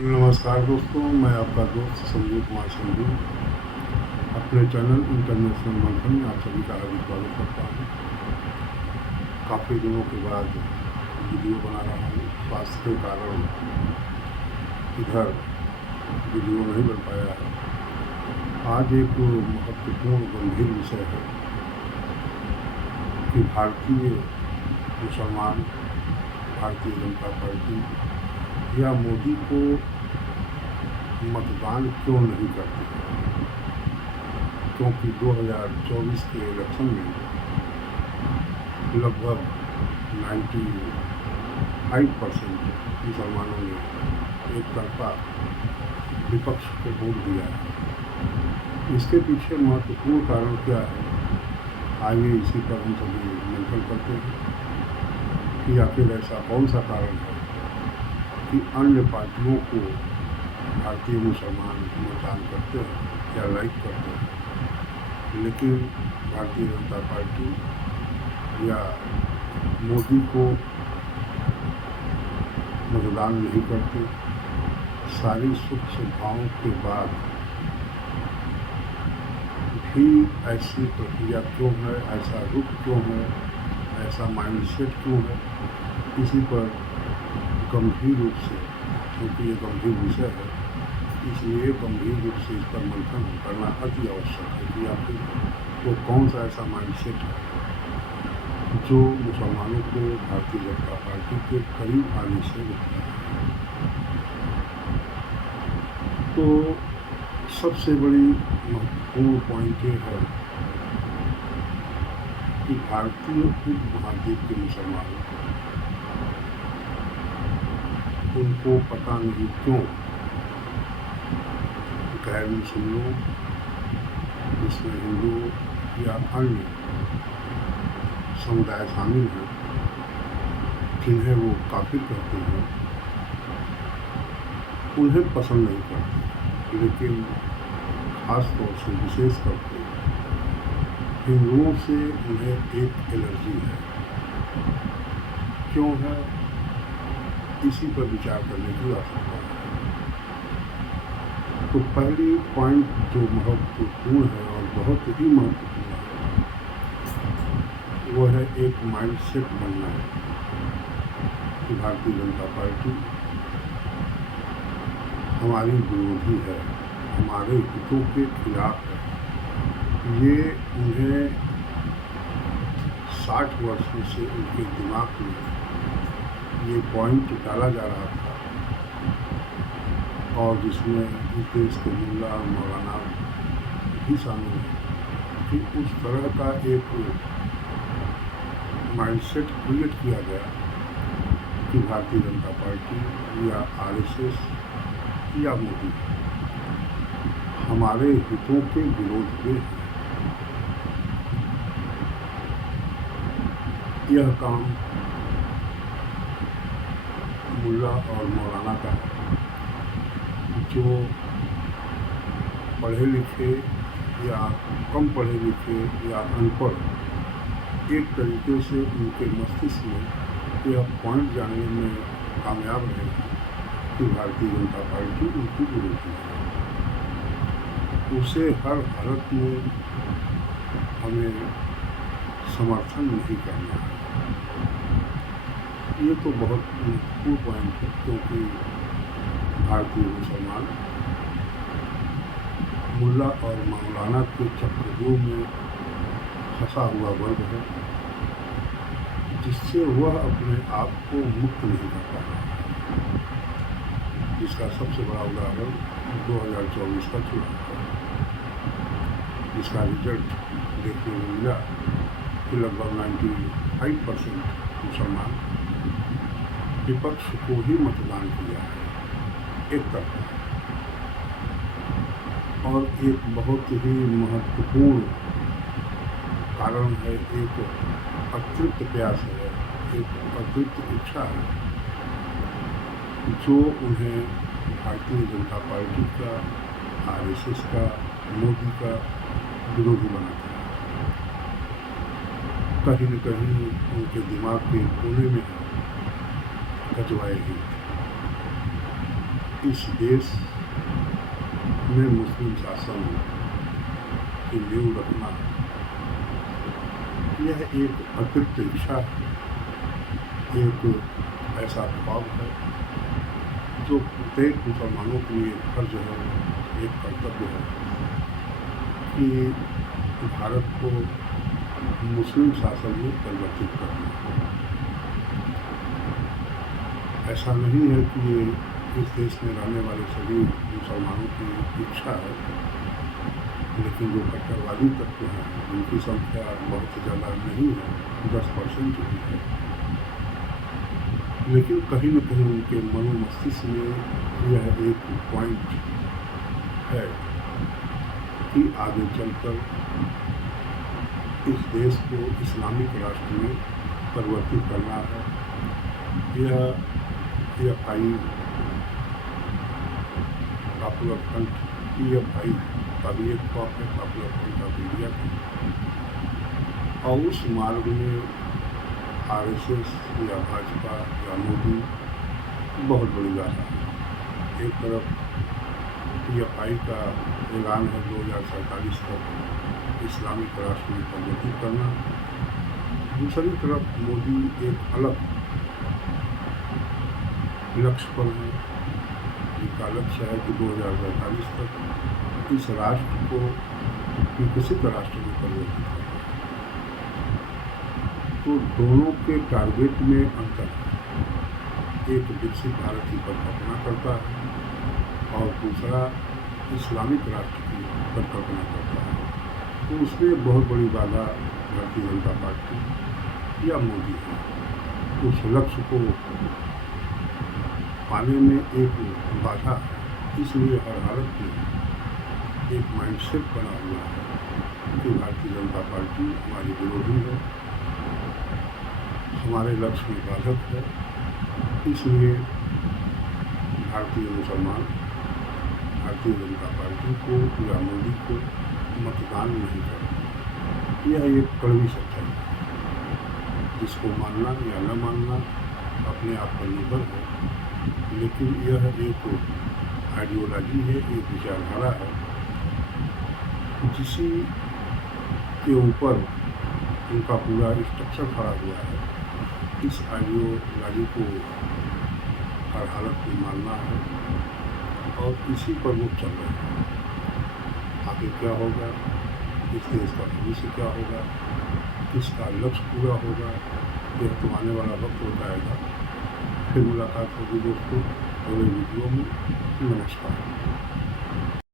नमस्कार दोस्तों, मैं आपका दोस्त संजीव कुमार संधू अपने चैनल इंटरनेशनल मंथन में आप सभी का हार्दिक स्वागत करता हूँ। काफ़ी दिनों के बाद वीडियो बना रहा हूँ। स्वास्थ्य के कारण इधर वीडियो नहीं बन पाया है। आज एक महत्वपूर्ण गंभीर विषय है कि भारतीय मुसलमान भारतीय जनता पार्टी या मोदी को मतदान क्यों नहीं करते, क्योंकि 2024 के इलेक्शन में लगभग 95% मुसलमानों ने एक तरफा विपक्ष को वोट दिया है। इसके पीछे महत्वपूर्ण कारण क्या है, आइए इसी पर हम सभी मंथन करते हैं कि आखिर ऐसा कौन सा कारण है कि अन्य पार्टियों को भारतीय मुसलमान मतदान करते हैं या लाइक करते हैं, लेकिन भारतीय जनता पार्टी या मोदी को मतदान नहीं करते। सारी सुख सुविधाओं के बाद भी ऐसी प्रक्रिया क्यों है, ऐसा रुख क्यों है, ऐसा माइंडसेट क्यों है, इसी पर गंभीर रूप से, क्योंकि ये गंभीर विषय है, इसलिए गंभीर रूप से इस पर मंथन करना अति आवश्यक है कि आखिर तो कौन सा ऐसा माइंडसेट है जो मुसलमानों को भारतीय जनता पार्टी के करीब आने से रोकता है। तो सबसे बड़ी महत्वपूर्ण पॉइंट ये है कि भारतीय उपमहाद्वीप के मुसलमान, उनको पता नहीं क्यों गैर मुस्लिमों, जिसमें हिंदू या अन्य समुदाय शामिल हैं, जिन्हें वो काफिर कहते हैं, उन्हें पसंद नहीं करते, लेकिन खास तौर से विशेष करके हिंदुओं से उन्हें एक एलर्जी है। क्यों है, इसी पर विचार करने की आवश्यकता है। तो पहली पॉइंट जो महत्वपूर्ण है और बहुत ही महत्वपूर्ण है, वो है एक माइंडसेट बनना है कि भारतीय जनता पार्टी हमारी विरोधी है, हमारे हितों के खिलाफ है। ये उन्हें 60 वर्षों से उनके दिमाग में ये पॉइंट डाला जा रहा था, और जिसमें इस देश के मुल्ला मौलाना भी शामिल है, कि उस तरह का एक माइंडसेट क्रिएट किया गया कि भारतीय जनता पार्टी या आरएसएस या मोदी हमारे हितों के विरोध में है। यह काम मुल्ला और मौलाना का है, जो पढ़े लिखे या कम पढ़े लिखे या अनपढ़, एक तरीके से उनके मस्तिष्क में यह पॉइंट जानने में कामयाब रहे कि भारतीय जनता पार्टी उनकी विरोधी है, उसे हर हालत में हमें समर्थन नहीं करना है। ये तो बहुत महत्वपूर्ण पॉइंट है, क्योंकि भारतीय मुसलमान मुल्ला और मौलाना के चक्रव्यूह में फंसा हुआ वर्ग है, जिससे वह अपने आप को मुक्त नहीं कर पा रहा है। इसका सबसे बड़ा उदाहरण 2024 का चुनाव है, जिसका रिजल्ट देखने में मिला कि लगभग 95% मुसलमान विपक्ष को ही मतदान किया है, एक तरफा। और एक बहुत ही महत्वपूर्ण कारण है, एक अतृप्त प्यास है, एक अतृप्त इच्छा है, जो उन्हें भारतीय जनता पार्टी का, आरएसएस का, मोदी का विरोधी बनाता है। कहीं न कहीं उनके दिमाग के कोने में है गजवाए हिंद। इस देश में मुस्लिम शासन की नींव रखना, यह एक अतिरिक्त इच्छा है, एक ऐसा ख्वाब है जो प्रत्येक मुसलमानों के लिए फर्ज है, एक कर्तव्य है कि भारत को मुस्लिम शासन में परिवर्तित करना। ऐसा नहीं है कि ये इस देश में रहने वाले सभी मुसलमानों की इच्छा है, लेकिन जो कट्टरवादी तत्व हैं उनकी संख्या बहुत ज़्यादा नहीं है, 10% ही है, लेकिन कहीं न कहीं उनके मनोमस्तिष्क में यह एक पॉइंट है कि आगे चलकर इस देश को इस्लामिक राष्ट्र में परिवर्तित करना है। यह PFI पॉपुलर फ्रंट PFI का भी एक खौफ है, पॉपुलर फ्रंट ऑफ इंडिया का, और उस मार्ग में RSS या भाजपा या मोदी बहुत बड़ी बात है। एक तरफ PFI का ऐलान है 2047 तक इस्लामिक राष्ट्र में परिवर्तित करना, दूसरी तरफ मोदी एक अलग लक्ष्य पर है, जिनका लक्ष्य है कि 2045 तक इस राष्ट्र को विकसित राष्ट्र में परिवर्तित करना। तो दोनों के टारगेट में अंतर है, एक विकसित भारत की परिकल्पना करता है और दूसरा इस्लामिक राष्ट्र की परिकल्पना करता है। तो उसमें बहुत बड़ी बाधा भारतीय जनता पार्टी या मोदी है। उस लक्ष्य को पाने में एक बाधा है, इसलिए हर हालत में एक माइंडसेट बना हुआ है कि भारतीय जनता पार्टी हमारी विरोधी है, हमारे लक्ष्य में बाधक है, इसलिए भारतीय मुसलमान भारतीय जनता पार्टी को या मोदी को मतदान नहीं करते। यह एक कड़वी सच्चाई है, जिसको मानना या न मानना अपने आप पर निर्भर है, लेकिन यह एक आइडियोलॉजी है, एक विचारधारा है, जिसी के ऊपर उनका पूरा स्ट्रक्चर खड़ा हुआ है। इस आइडियोलॉजी को हर हालत में मानना है और इसी पर वो चल रहे हैं। आगे क्या होगा, इस देश का भविष्य क्या होगा, किसका लक्ष्य पूरा होगा, यह तो आने वाला वक्त बताएगा। फिर मुलाकात होगी दोस्तों अगले वीडियो में। नमस्कार।